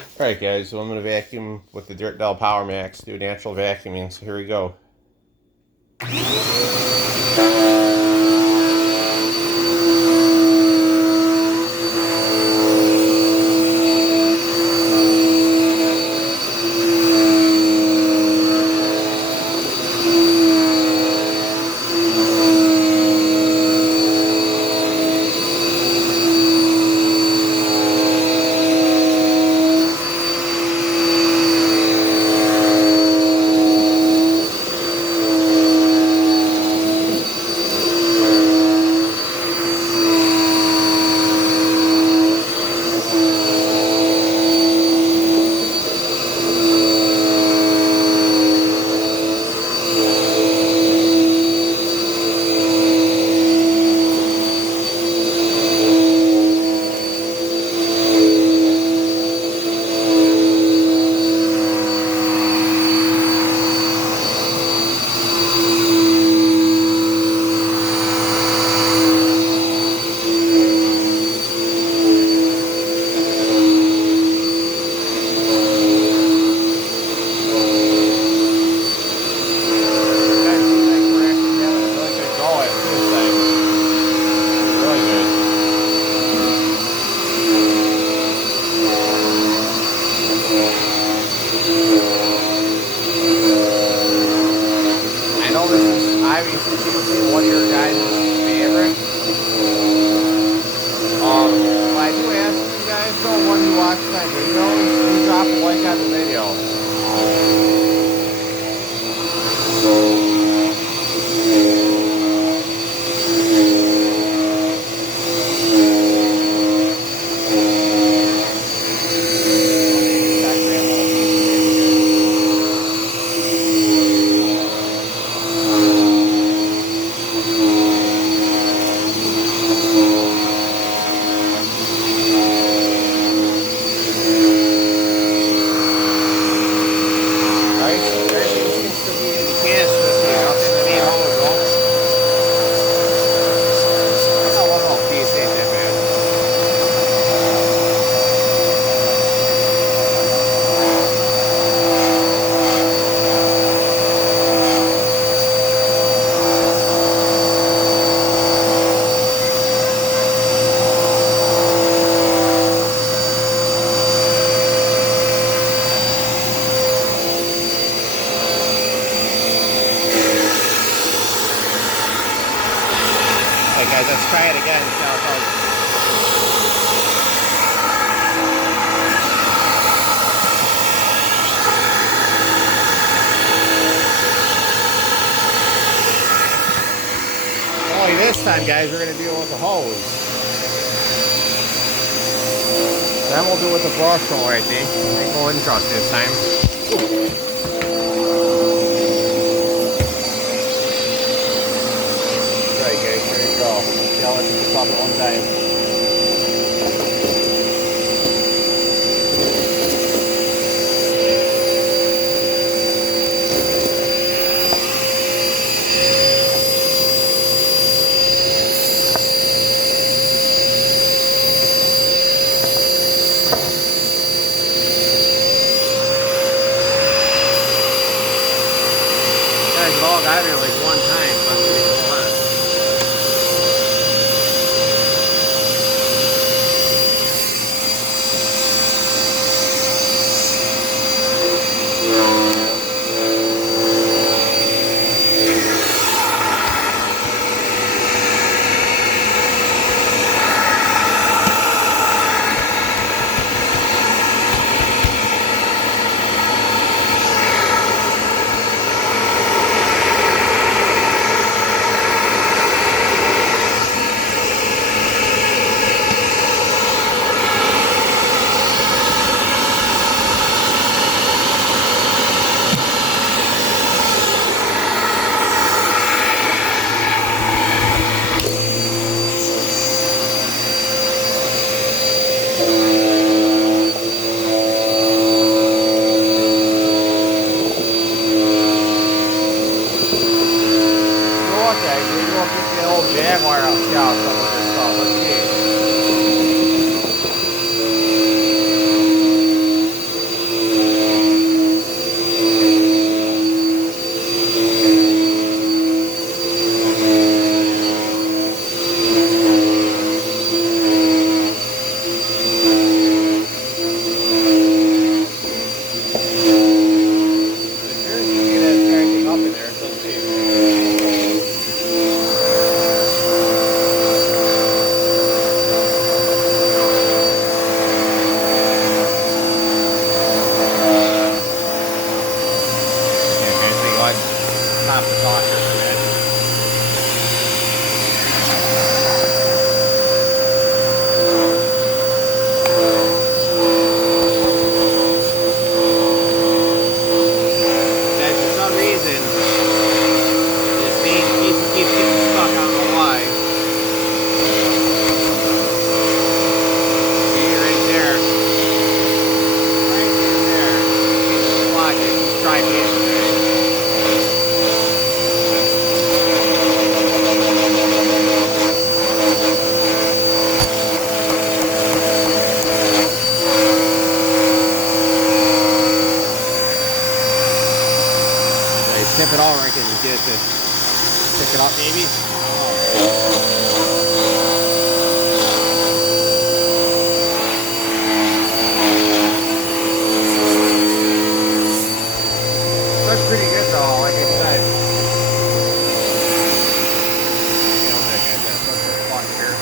Alright guys, so I'm going to vacuum with the Dirt Doll Power Max, do natural vacuuming, so here we go. I know this is obviously typically one of your guys' favorite. But I do ask you guys though, when you watch my videos, you drop a like on the video. Okay guys, let's try it again. See how it goes. Only this time, guys, we're going to deal with the hose. Then we'll do it with the brush roller, I think. I go ahead and trust this time. I'll let you just pop it one time. Guys, we've all got it like one time, so I'm pretty cool on it. I can get it to pick it up maybe. That's pretty good though, like I said. Yeah, I'm gonna get that spot here.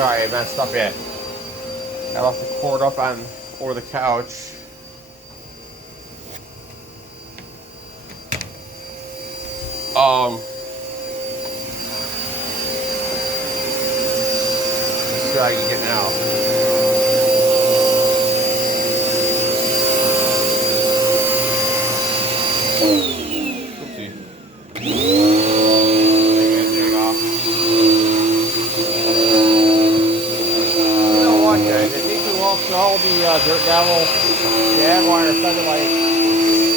I messed up it. I left the cord up on over the couch. Let's see how I can get now. Oopsie. All the Dirt Devil Jaguar Featherlight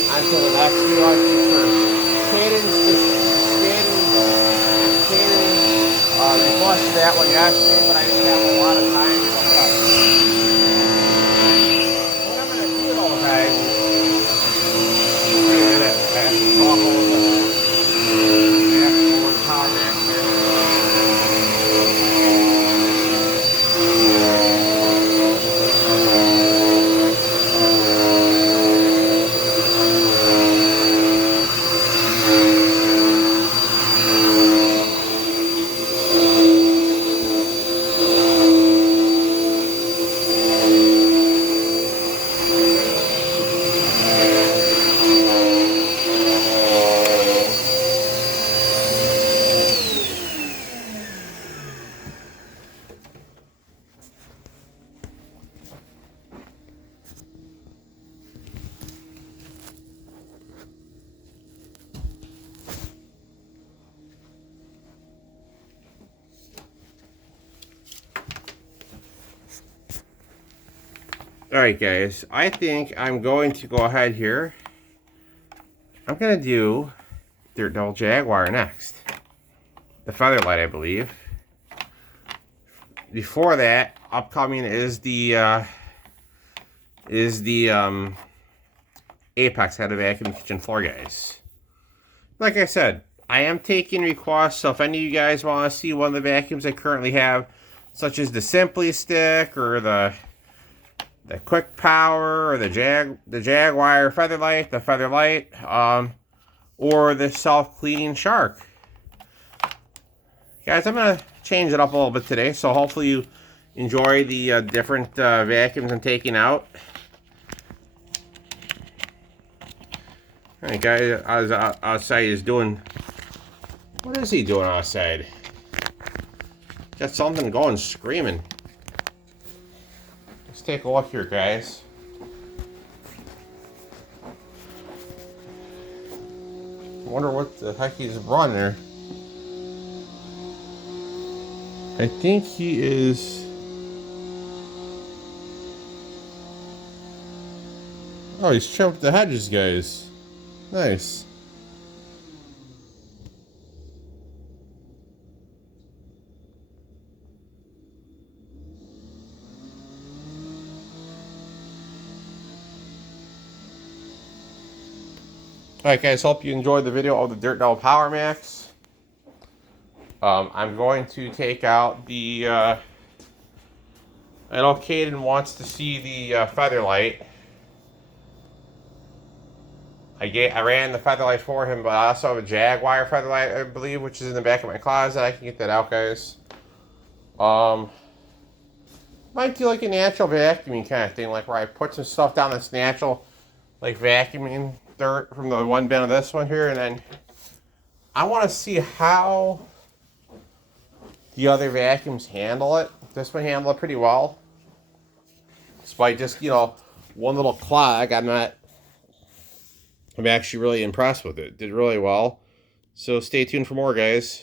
onto the next video. I think for Caden's requested that one yesterday, but I didn't have a lot of time to look it up. What I'm going to do though, guys, wait a minute, I have to talk over the power max here. Alright guys, I think I'm going to go ahead here. I'm going to do Dirt Devil Jaguar next. The Featherlight, I believe. Before that, upcoming is the Apex Head of Vacuum Kitchen Floor, guys. Like I said, I am taking requests, so if any of you guys want to see one of the vacuums I currently have, such as the Simply Stick or the Quick Power or the Jaguar Featherlight, the Featherlight, or the self-cleaning Shark. Guys, I'm going to change it up a little bit today, so hopefully you enjoy the different vacuums I'm taking out. Alright guys, outside is doing, what is he doing outside? Got something going, screaming. Let's take a look here, guys. I wonder what the heck he's running. I think he is... Oh, he's trimmed the hedges, guys. Nice. Alright guys, hope you enjoyed the video of the Dirt Devil Power Max. I'm going to take out the, I know Caden wants to see the Featherlight. I ran the Featherlight for him, but I also have a Jaguar Featherlight, I believe, which is in the back of my closet. I can get that out, guys. Might do like a natural vacuuming kind of thing, like where I put some stuff down that's natural, like vacuuming dirt from the one bin of this one here, and then I want to see how the other vacuums handle it. This one handled it pretty well. Despite just, you know, one little clog, I'm actually really impressed with it. Did really well. So stay tuned for more, guys.